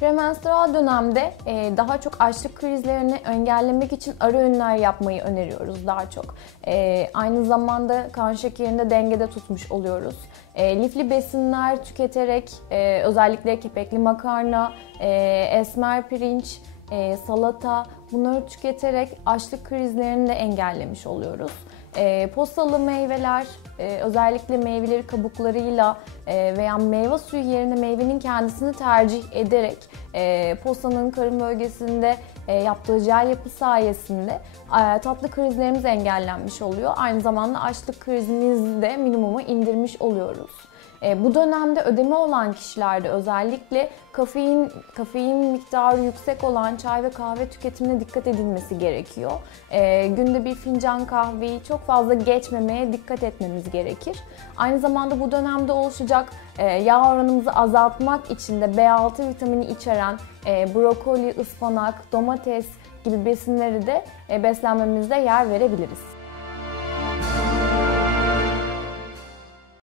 Premenstrual dönemde e, daha çok açlık krizlerini engellemek için ara öğünler yapmayı öneriyoruz daha çok. E, aynı zamanda kan şekerini de dengede tutmuş oluyoruz. E, lifli besinler tüketerek özellikle kepekli makarna, esmer pirinç, e, salata bunları tüketerek açlık krizlerini de engellemiş oluyoruz. E, postalı meyveler, e, özellikle meyveleri kabuklarıyla e, veya meyve suyu yerine meyvenin kendisini tercih ederek e, postanın karın bölgesinde e, yaptığı jel yapı sayesinde e, tatlı krizlerimiz engellenmiş oluyor. Aynı zamanda açlık krizimizi de minimuma indirmiş oluyoruz. E, bu dönemde ödeme olan kişilerde özellikle kafein kafein miktarı yüksek olan çay ve kahve tüketimine dikkat edilmesi gerekiyor. E, günde bir fincan kahveyi çok fazla geçmemeye dikkat etmemiz gerekir. Aynı zamanda bu dönemde oluşacak e, yağ oranımızı azaltmak için de B6 vitamini içeren e, brokoli, ıspanak, domates gibi besinleri de e, beslenmemizde yer verebiliriz.